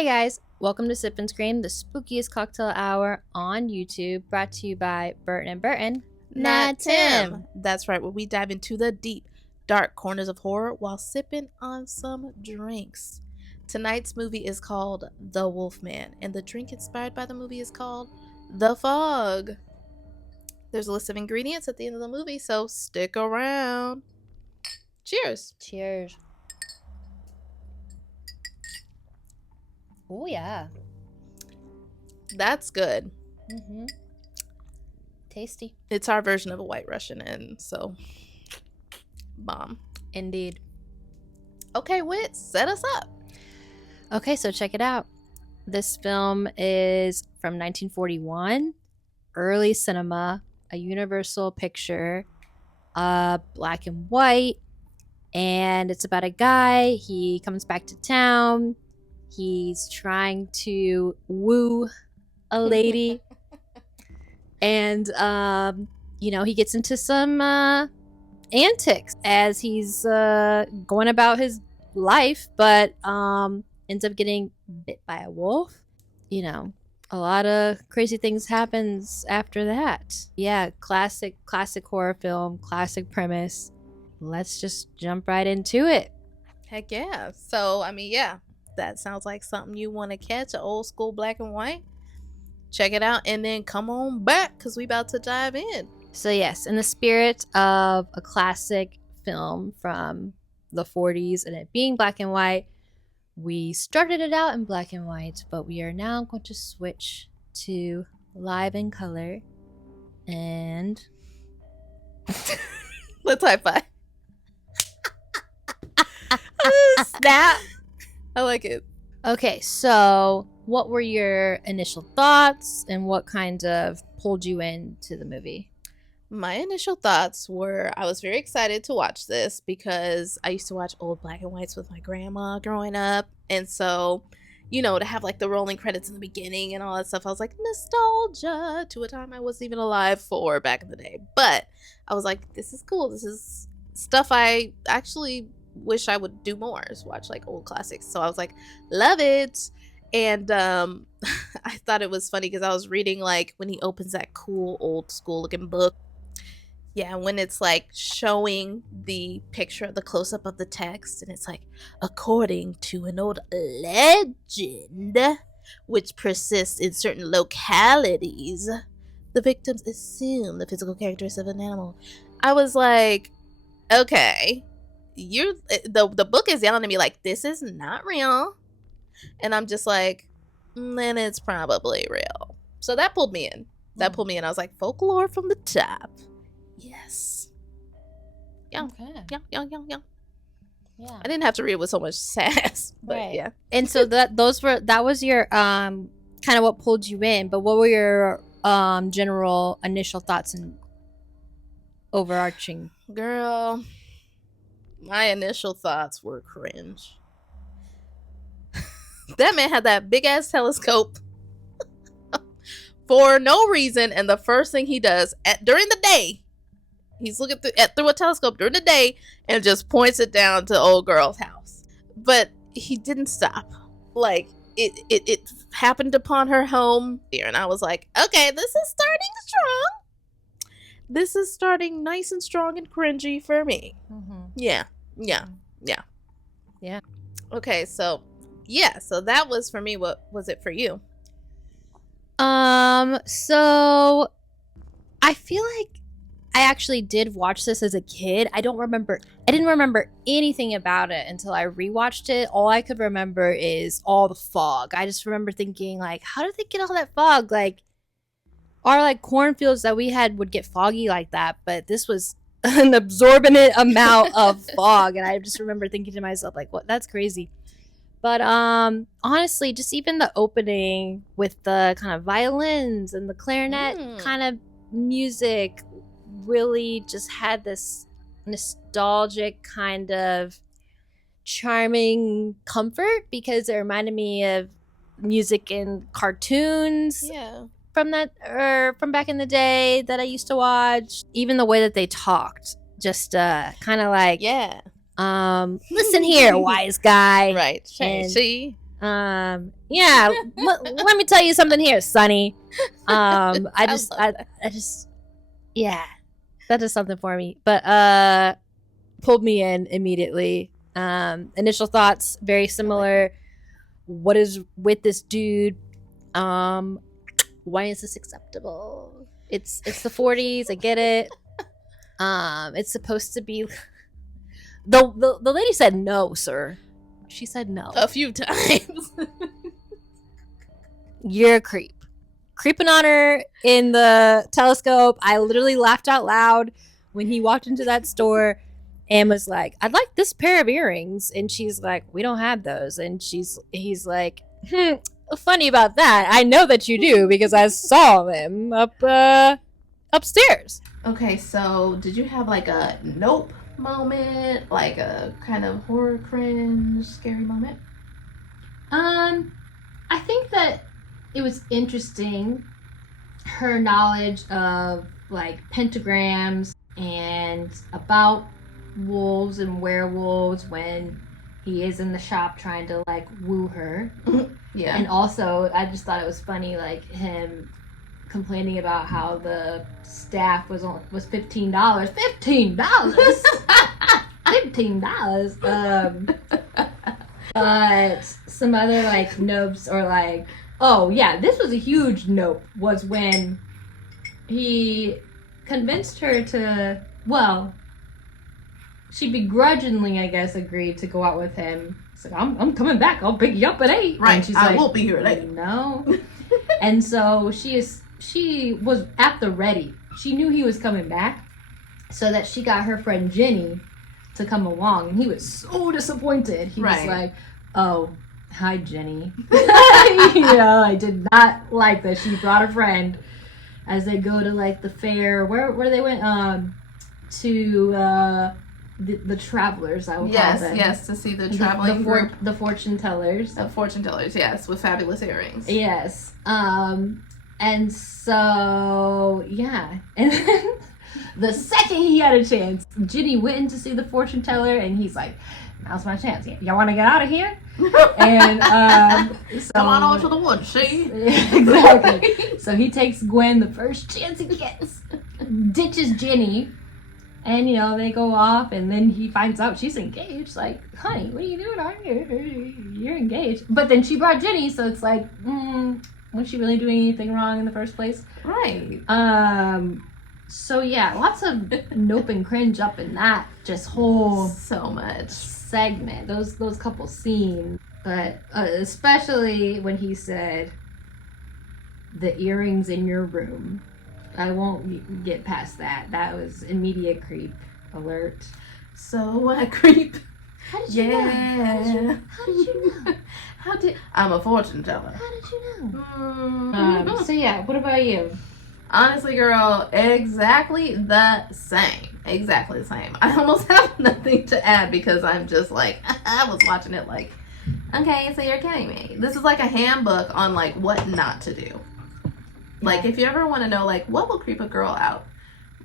Hey guys, welcome to Sip and Scream, the spookiest cocktail hour on YouTube, brought to you by Burton and Burton. Not Tim. That's right, where we dive into the deep, dark corners of horror while sipping on some drinks. Tonight's movie is called The Wolfman, and the drink inspired by the movie is called The Fog. There's a list of ingredients at the end of the movie, so stick around. Cheers. Cheers. Oh yeah. That's good. Mm-hmm. Tasty. It's our version of a White Russian, and so bomb. Indeed. Okay, Whit, set us up. Okay, so check it out. This film is from 1941, early cinema, a Universal picture, black and white, and it's about a guy. He comes back to town. He's trying to woo a lady. And, he gets into some antics as he's going about his life, but ends up getting bit by a wolf. A lot of crazy things happens after that. Yeah, classic horror film, classic premise. Let's just jump right into it. Heck yeah. So, that sounds like something you want to catch, an old school black and white. Check it out and then come on back because we about to dive in. So yes, in the spirit of a classic film from the 40s and it being black and white, we started it out in black and white, but we are now going to switch to live in color. And let's high five. Snap. I like it. Okay, so what were your initial thoughts and what kind of pulled you into the movie? My initial thoughts were I was very excited to watch this because I used to watch old black and whites with my grandma growing up. And so, to have like the rolling credits in the beginning and all that stuff, I was like, nostalgia to a time I wasn't even alive for back in the day. But I was like, this is cool. This is stuff I actually wish I would do more, is watch like old classics. So I was like, love it. And I thought it was funny because I was reading like when he opens that cool old school looking book. Yeah, when it's like showing the picture of the close-up of the text, and it's like, according to an old legend which persists in certain localities, the victims assume the physical characteristics of an animal. I was like, okay, the book is yelling at me like, this is not real. And I'm just like, then it's probably real. So that pulled me in. I was like, folklore from the top. Yes. Yeah. Okay. Yeah. Yeah. I didn't have to read it with so much sass, but right. Yeah. And so that was your kind of what pulled you in, but what were your general initial thoughts and overarching? Girl, my initial thoughts were cringe. That man had that big ass telescope for no reason, and the first thing he does during the day, he's looking through a telescope during the day and just points it down to old girl's house. But he didn't stop. Like it happened upon her home here, and I was like, okay, this is starting strong. This is starting nice and strong and cringy for me. Mm-hmm. Yeah. Okay, so that was for me. What was it for you? So I feel like I actually did watch this as a kid. I didn't remember anything about it until I rewatched it. All I could remember is all the fog. I just remember thinking, like, how did they get all that fog? Like, our like cornfields that we had would get foggy like that, but this was an absorbent amount of fog, and I just remember thinking to myself, like, what? That's crazy. But honestly, just even the opening with the kind of violins and the clarinet kind of music really just had this nostalgic kind of charming comfort because it reminded me of music in cartoons. Yeah. From back in the day that I used to watch. Even the way that they talked, just kind of like, yeah. Listen here, wise guy. Right. And See? Yeah, let me tell you something here, Sonny. I just, yeah, that does something for me. But pulled me in immediately. Initial thoughts very similar. What is with this dude? Why is this acceptable? It's the 40s. I get it. It's supposed to be. The lady said no, sir. She said no a few times. You're a creep. Creeping on her in the telescope. I literally laughed out loud when he walked into that store and was like, I'd like this pair of earrings. And she's like, we don't have those. And he's like, funny about that. I know that you do because I saw them upstairs. Okay, so did you have like a nope moment? Like a kind of horror cringe, scary moment? I think that it was interesting, her knowledge of like pentagrams and about wolves and werewolves when he is in the shop trying to like woo her. Yeah. And also I just thought it was funny, like him complaining about how the staff was $15. $15. $15. But some other like nopes or like, oh yeah, this was a huge nope, was when he convinced her to, well, she begrudgingly, I guess, agreed to go out with him. So I'm coming back. I'll pick you up at 8. Right. And she's I won't be here at 8. No. And so she was at the ready. She knew he was coming back, so that she got her friend Jenny to come along, and he was so disappointed. He was like, oh, hi Jenny. I did not like that she brought a friend as they go to like the fair where they went to the travelers, I would call them. Yes, to see the traveling group. The fortune tellers. The fortune tellers, yes, with fabulous earrings. Yes. And so, yeah. And then the second he had a chance, Jenny went in to see the fortune teller, and he's like, now's my chance. Y'all want to get out of here? And so, come on over to the woods, see? Exactly. So he takes Gwen the first chance he gets, ditches Jenny, and they go off, and then he finds out she's engaged. Like, honey, what are you doing out here? You're engaged. But then she brought Jenny, so it's like, was she really doing anything wrong in the first place? Right. So yeah, lots of nope and cringe up in that just whole so much segment. Those couple scenes, but especially when he said the earrings in your room. I won't get past that. That was immediate creep alert. So what creep? How did you know? How did you know? I'm a fortune teller. How did you know? So yeah, what about you? Honestly, girl, exactly the same. Exactly the same. I almost have nothing to add because I'm just like, I was watching it like, okay, so you're kidding me. This is like a handbook on like what not to do. Like, if you ever want to know, like, what will creep a girl out,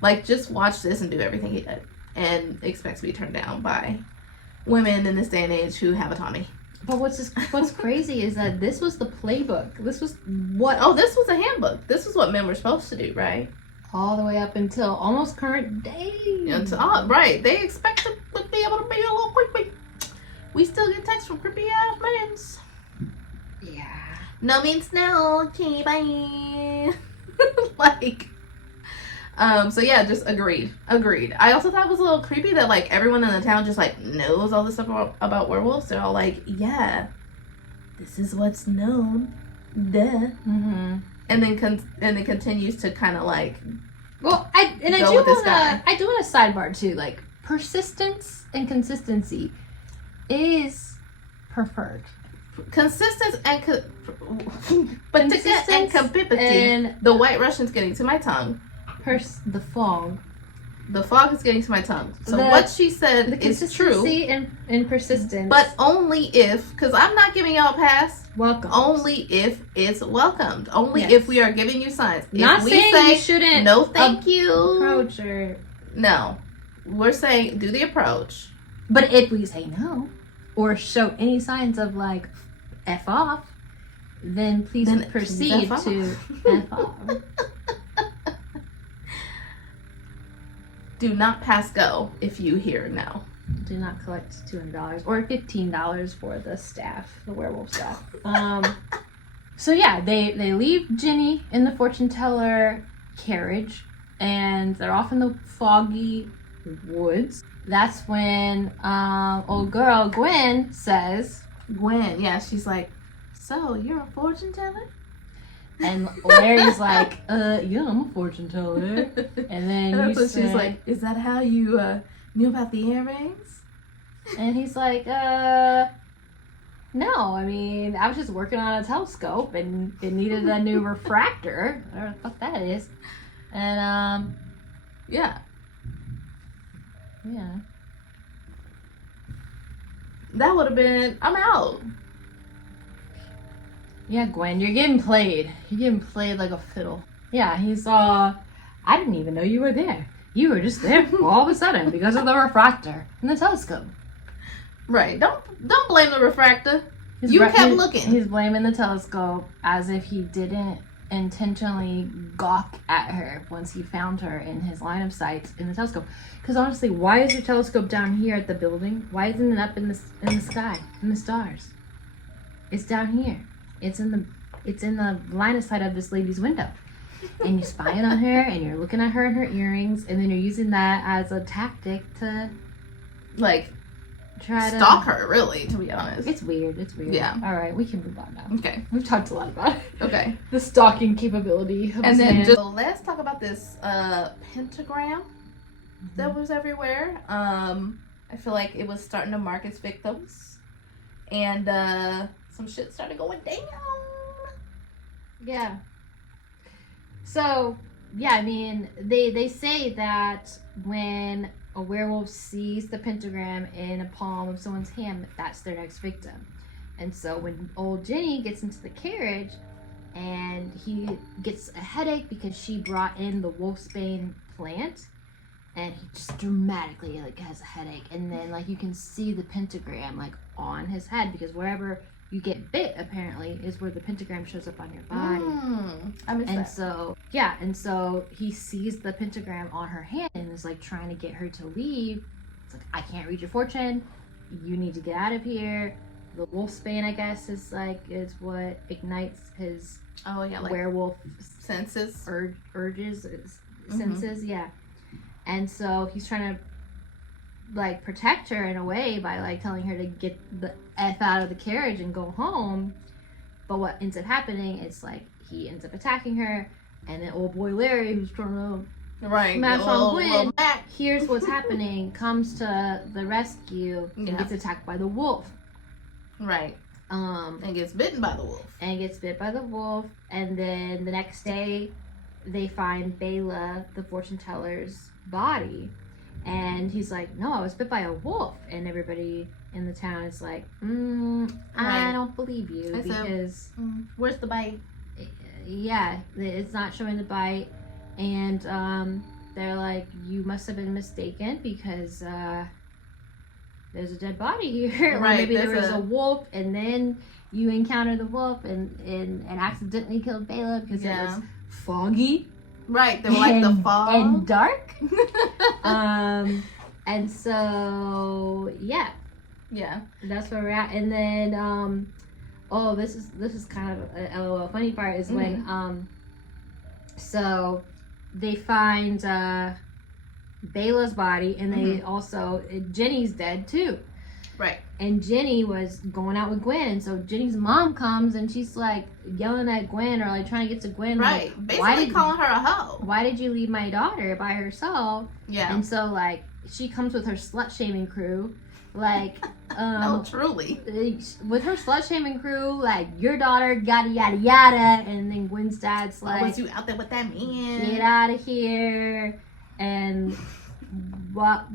like, just watch this and do everything he did and expect to be turned down by women in this day and age who have autonomy. But what's crazy is that this was the playbook. This was what... Oh, this was a handbook. This is what men were supposed to do, right? All the way up until almost current day. Right. They expect to be able to be a little quick. We still get texts from creepy ass men. Yeah. No means no. Okay, bye. Like... so yeah, just agreed. I also thought it was a little creepy that like everyone in the town just like knows all this stuff about werewolves. They're all like, yeah, this is what's known. Duh. Mm-hmm. And then continues to kind of like. Well, I do want to sidebar too. Like persistence and consistency is preferred. Consistence and compipity. The White Russian's getting to my tongue. The fog. The fog is getting to my tongue. So what she said is true. Consistency and persistence. But only if, because I'm not giving y'all a pass. Welcome. Only if it's welcomed. Only if we are giving you signs. Not if we saying say, you shouldn't. No, thank you. Approach or. No. We're saying do the approach. But if we say no, or show any signs of like F off, then please proceed to F off. Do not pass go if you hear no. Do not collect $200 or $15 for the staff, the werewolf staff. So yeah, they leave Ginny in the fortune teller carriage, and they're off in the foggy woods. That's when old girl Gwen says, she's like, so you're a fortune teller? and Larry's like, yeah, I'm a fortune teller. And then that's what she's like, is that how you knew about the earrings? And he's like, no, I mean, I was just working on a telescope and it needed a new refractor. Whatever the fuck that is. And, yeah. Yeah. That would have been, I'm out. Yeah, Gwen, you're getting played. You're getting played like a fiddle. Yeah, he's, I didn't even know you were there. You were just there all of a sudden because of the refractor and the telescope. Right. Don't blame the refractor. You kept looking. He's blaming the telescope as if he didn't intentionally gawk at her once he found her in his line of sight in the telescope. Because honestly, why is your telescope down here at the building? Why isn't it up in the sky, in the stars? It's down here. It's in the line of sight of this lady's window. And you're spying on her and you're looking at her and her earrings, and then you're using that as a tactic to like try to stalk her, really, to be honest. It's weird. Yeah. All right, we can move on now. Okay. We've talked a lot about it. Okay. The stalking capability of and this then man. just let's talk about this pentagram that was everywhere. I feel like it was starting to mark its victims, and some shit started going down. Yeah. So, yeah, I mean, they say that when a werewolf sees the pentagram in a palm of someone's hand, that's their next victim. And so when old Jenny gets into the carriage and he gets a headache because she brought in the wolfsbane plant, and he just dramatically has a headache, and then you can see the pentagram on his head, because wherever you get bit apparently is where the pentagram shows up on your body. I missed that. So he sees the pentagram on her hand and is trying to get her to leave. It's I can't read your fortune, you need to get out of here. The wolfsbane, I guess, is what ignites his werewolf senses, urges, senses. Yeah. And so he's trying to protect her in a way by telling her to get the F out of the carriage and go home. But what ends up happening is he ends up attacking her, and then old boy Larry, who's trying to smash on Gwen, hears what's happening, comes to the rescue, and gets attacked by the wolf. Right. And gets bitten by the wolf. And then the next day they find Bela, the fortune teller's body. And he's like, no, I was bit by a wolf. And everybody in the town is like, I don't believe you, because where's the bite? Yeah, it's not showing the bite. And they're like, you must have been mistaken, because there's a dead body here. Right. Or maybe there was a wolf, and then you encounter the wolf and accidentally killed Bela because it was foggy. Right, they were the fog. And dark. And so, yeah. Yeah. That's where we're at. And then, this is kind of a LOL funny part is when, so they find Bela's body, and they also, Jenny's dead too. Right. And Jenny was going out with Gwen, and so Jenny's mom comes and she's yelling at Gwen, or trying to get to Gwen. Right. Basically calling her a hoe. Why did you leave my daughter by herself? Yeah. And so she comes with her slut shaming crew. No, truly. With her slut shaming crew, your daughter, yada yada yada, and then Gwen's dad's was you out there with that man? Get out of here. And wop.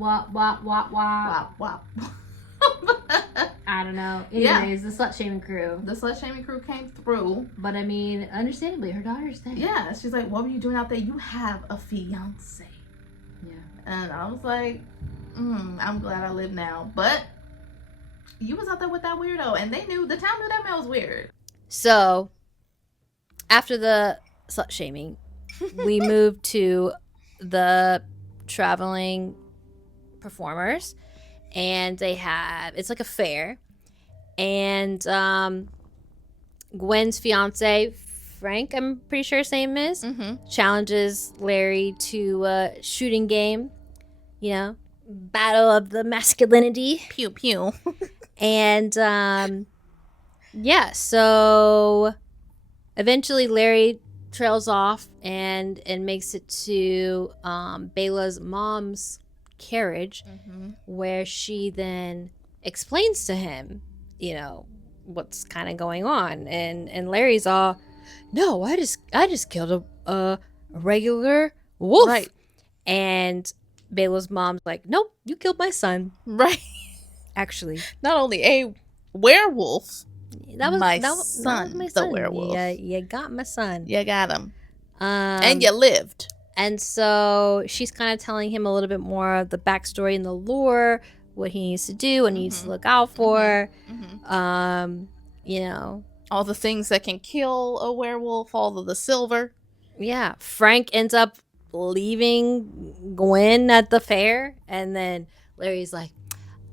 I don't know. Anyways, the slut shaming crew. The slut shaming crew came through. But I mean, understandably, her daughter's dead. Yeah, she's like, what were you doing out there? You have a fiance. Yeah. And I was like, I'm glad I live now. But You was out there with that weirdo, and the town knew that man was weird. So, after the slut shaming, we moved to the traveling performers, and it's like a fair, and Gwen's fiance Frank, I'm pretty sure his name is, challenges Larry to a shooting game, battle of the masculinity. Pew pew. And so eventually Larry trails off and makes it to Bela's mom's carriage, where she then explains to him, what's kind of going on, and Larry's all, no, I just killed a regular wolf, right? And Bela's mom's like, nope, you killed my son, right? Actually, not only a werewolf, that was my son, the werewolf. Yeah, you got my son. You got him, and you lived. And so she's kind of telling him a little bit more of the backstory and the lore, what he needs to do, what he needs to look out for. All the things that can kill a werewolf, all of the silver. Yeah, Frank ends up leaving Gwen at the fair, and then Larry's like,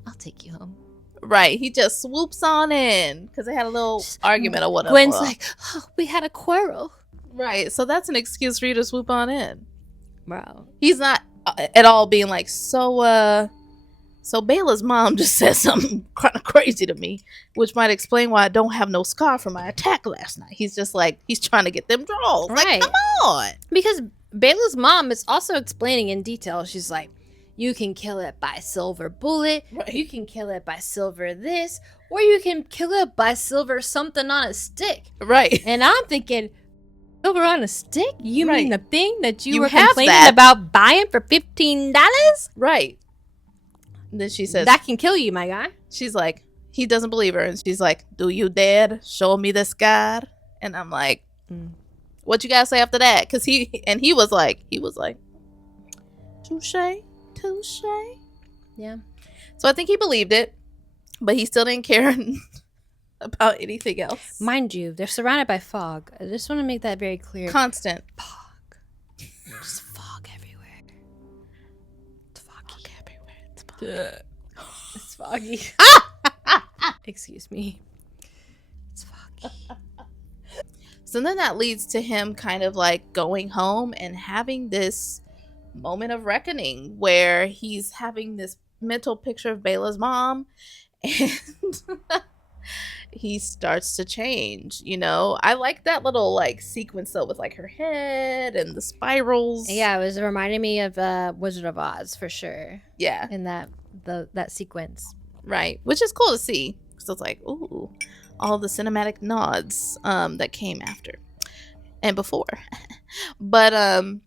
I'll take you home. Right, he just swoops on in because they had a little argument or whatever. Gwen's like, oh, we had a quarrel. Right, so that's an excuse for you to swoop on in. Bro. He's not at all being like, so Bela's mom just said something kind of crazy to me, which might explain why I don't have no scar from my attack last night. He's just like, he's trying to get them draws. Right. Like, come on. Because Bela's mom is also explaining in detail. She's like, you can kill it by silver bullet. Right. You can kill it by silver this. Or you can kill it by silver something on a stick. Right. And I'm thinking, silver on a stick? You mean the thing that you were have complaining about buying for $15? Right. And then she says, that can kill you, my guy. She's like, he doesn't believe her. And she's like, do you dare show me this card? And I'm like, what you gotta say after that? Because he was like, touche. Yeah. So I think he believed it, but he still didn't care about anything else. Mind you, they're surrounded by fog. I just want to make that very clear. Constant fog. Just fog everywhere. It's foggy. Everywhere. It's foggy. It's foggy. Excuse me. It's foggy. So then that leads to him kind of like going home and having this moment of reckoning where he's having this mental picture of Bela's mom, and he starts to change. I like that little like sequence though, with like her head and the spirals. Yeah, it was reminding me of Wizard of Oz for sure. Yeah, in that sequence, right? Which is cool to see. So it's like, ooh, all the cinematic nods that came after and before. But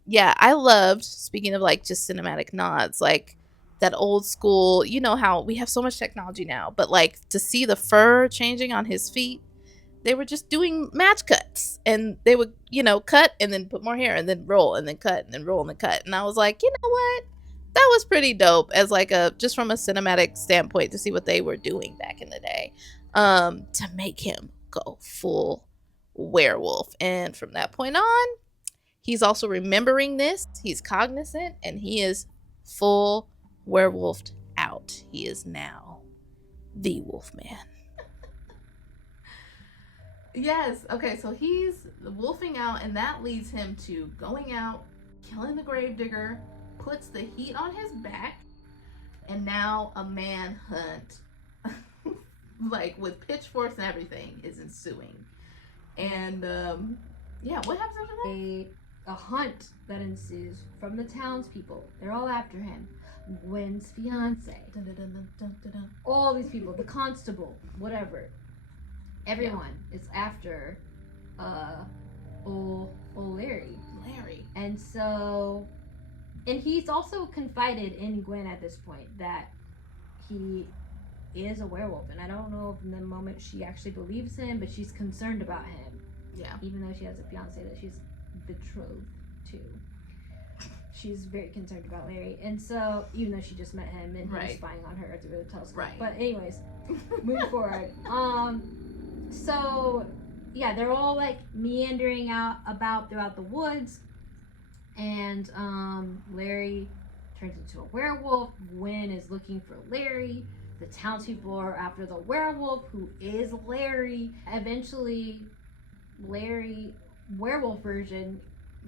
yeah, I loved, speaking of like just cinematic nods, like that old school, how we have so much technology now, but like to see the fur changing on his feet, they were just doing match cuts, and they would cut and then put more hair and then roll and then cut and then roll and then cut. And I was like, you know what, that was pretty dope as like just from a cinematic standpoint to see what they were doing back in the day, to make him go full werewolf. And from that point on, he's also remembering this, he's cognizant, and he is full werewolfed out. He is now the Wolfman. Yes, okay, so he's wolfing out, and that leads him to going out, killing the gravedigger, puts the heat on his back, and now a manhunt like with pitchforks and everything is ensuing. And yeah, what happens after that? A hunt that ensues from the townspeople. They're all after him. Gwen's fiance. Dun, dun, dun, dun, dun, dun. All these people, the constable, whatever. Everyone is after old Larry. And so, and he's also confided in Gwen at this point that he is a werewolf. And I don't know if in the moment she actually believes him, but she's concerned about him. Yeah. Even though she has a fiance that she's betrothed to. she's very concerned about Larry. And so, even though she just met him and he was spying on her through the telescope. Right. But anyways, moving forward. So, yeah, they're all like meandering out about throughout the woods. And Larry turns into a werewolf. Gwen is looking for Larry. The townspeople are after the werewolf, who is Larry. Eventually, Larry, werewolf version,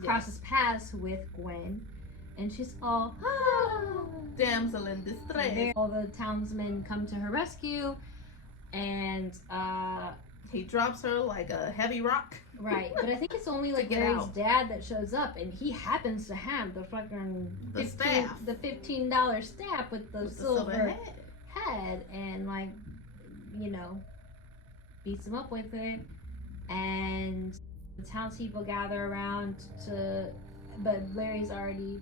crosses paths with Gwen, and she's all, damsel in distress. All the townsmen come to her rescue, and he drops her like a heavy rock. Right, but I think it's only like Larry's dad that shows up, and he happens to have the fucking the $15 staff with the silver head, and like, you know, beats him up with it, and the townspeople gather around but Larry's already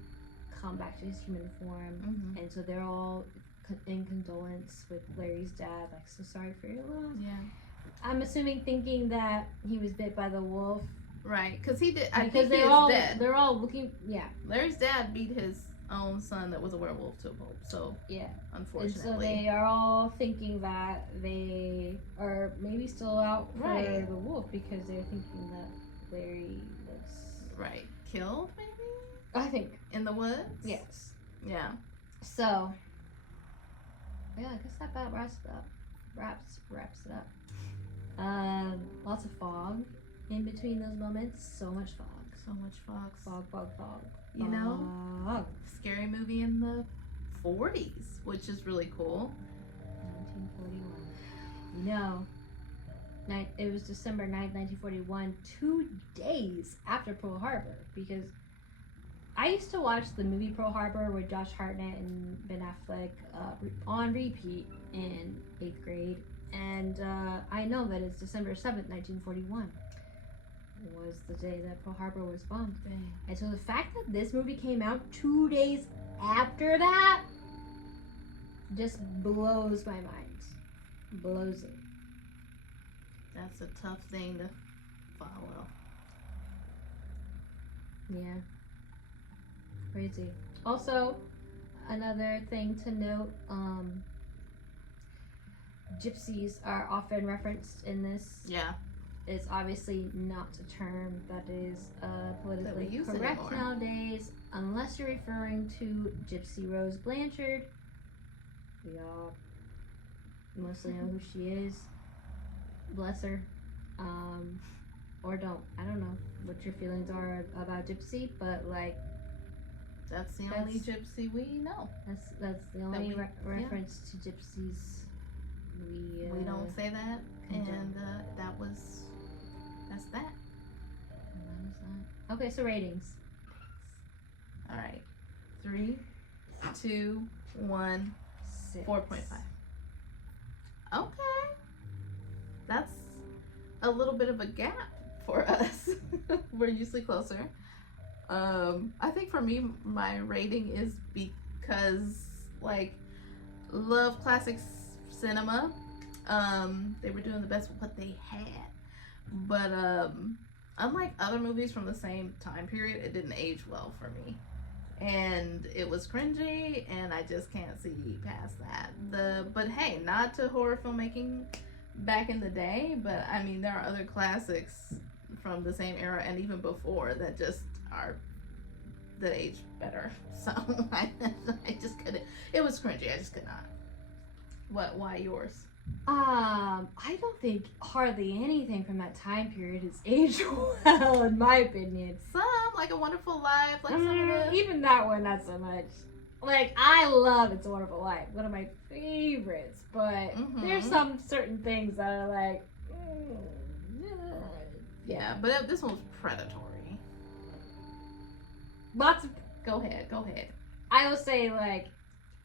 come back to his human form, and so they're all in condolence with Larry's dad, like, so sorry for your loss. Yeah. I'm assuming thinking that he was bit by the wolf. Right, because he did. I because think he is dead. They're all looking. Yeah. Larry's dad beat his own son that was a werewolf to a pulp. So yeah, unfortunately. And so they are all thinking that they are maybe still out for the wolf because they're thinking that Larry was killed. Maybe. I think in the woods. Yes. Yeah. So. Yeah, I guess that about wraps it up. Wraps it up. Lots of fog in between those moments. So much fog. So much fog. Fog. You know, scary movie in the 40s, which is really cool. 1941. No. It was December 9th, 1941, 2 days after Pearl Harbor, because I used to watch the movie Pearl Harbor with Josh Hartnett and Ben Affleck on repeat in 8th grade. And I know that it's December 7th, 1941 was the day that Pearl Harbor was bombed. Dang. And so the fact that this movie came out 2 days after that just blows my mind. Blows it. That's a tough thing to follow. Yeah. Crazy. Also, another thing to note, gypsies are often referenced in this. Yeah. It's obviously not a term that is politically correct nowadays, unless you're referring to Gypsy Rose Blanchard. We all mostly know who she is. Bless her. Or don't. I don't know what your feelings are about Gypsy, but like, that's the only Gypsy we know. That's the only reference to gypsies we don't say that, and that's that. Okay, so ratings. All right, 3, 2, 1, 4.5. Okay, that's a little bit of a gap for us. We're usually closer. I think for me, my rating is because, like, love classic cinema. They were doing the best with what they had, but unlike other movies from the same time period, it didn't age well for me, and it was cringy, and I just can't see past that. But hey, not to horror filmmaking back in the day, but I mean, there are other classics from the same era and even before that age better. So I just couldn't. It was cringy. I just could not. Why yours? I don't think hardly anything from that time period is aged well, in my opinion. Some, like A Wonderful Life, like some of the... Even that one, not so much. Like, I love It's a Wonderful Life, one of my favorites, but there's some certain things that are like, yeah, but this one was predatory. Lots of... Go ahead. I will say, like,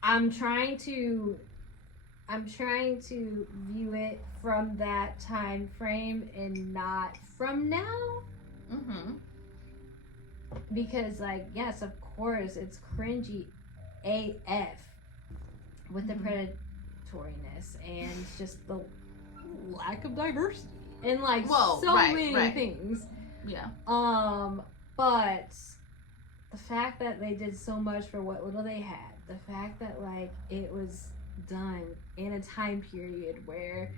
I'm trying to view it from that time frame and not from now. Because, like, yes, of course, it's cringy AF with the predatoriness and just the lack of diversity and, like, many things. Yeah. But the fact that they did so much for what little they had, the fact that like it was done in a time period where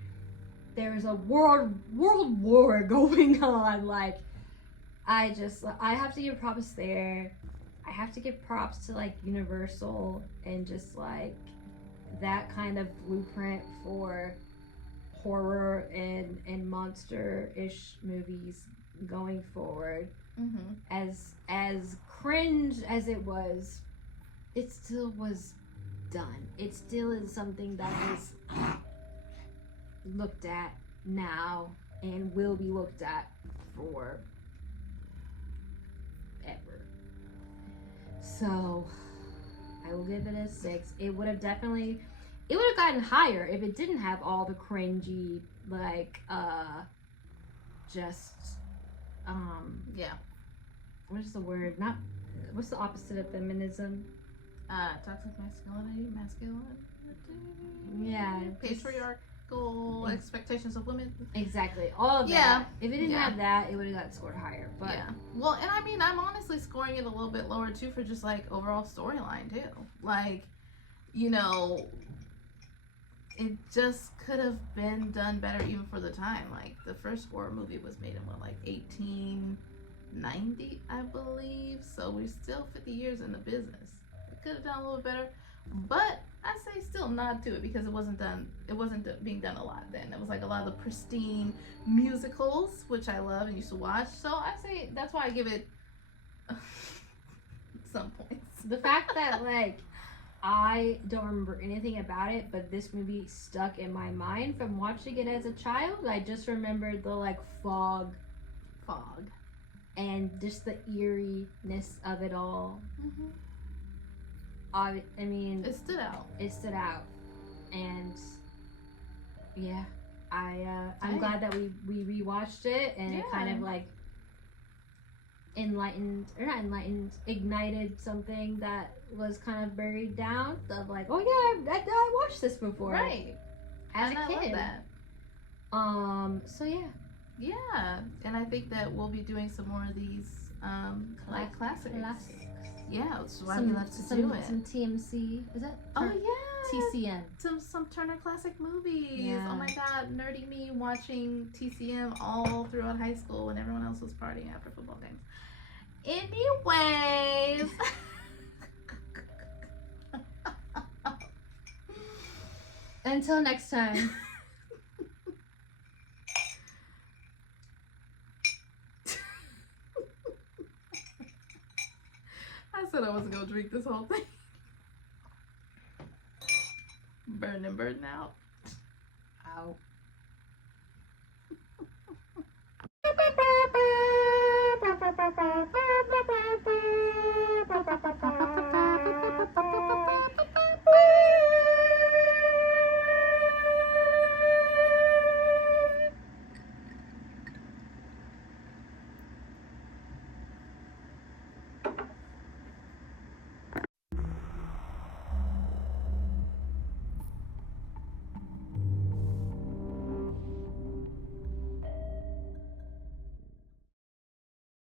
there was a world war going on, like I have to give props there. I have to give props to like Universal and just like that kind of blueprint for horror and monster-ish movies going forward. As cringe as it still was done. It still is something that is looked at now and will be looked at for ever. So I will give it a 6. It would have gotten higher if it didn't have all the cringy like yeah. What is the word? What's the opposite of feminism? Toxic masculinity. Yeah. Patriarchal expectations of women. Exactly. All of that. If it didn't have that, it would have got scored higher. But yeah. Well, and I mean, I'm honestly scoring it a little bit lower too for just like overall storyline too. Like, you know, it just could have been done better even for the time. Like the first horror movie was made in 1890, I believe. So we're still 50 years in the business. It could have done a little better, but I say still not do it because it wasn't being done a lot then. It was like a lot of the pristine musicals, which I love and used to watch. So I say that's why I give it some points. The fact that like I don't remember anything about it, but this movie stuck in my mind from watching it as a child. I just remembered the like fog, and just the eeriness of it all. I mean, it stood out. And yeah, I'm glad that we rewatched it and it kind of like ignited something that was kind of buried down. Of like, oh yeah, I watched this before, right? As a kid. I love that. So yeah. Yeah, and I think that we'll be doing some more of these like classics. Yeah, that's why we love to do it. Some TMC, is that? Oh yeah, TCM. Some Turner Classic movies. Yeah. Oh my God, nerdy me watching TCM all throughout high school when everyone else was partying after football games. Anyways. Until next time. I said I wasn't gonna drink this whole thing. Burning out. Out.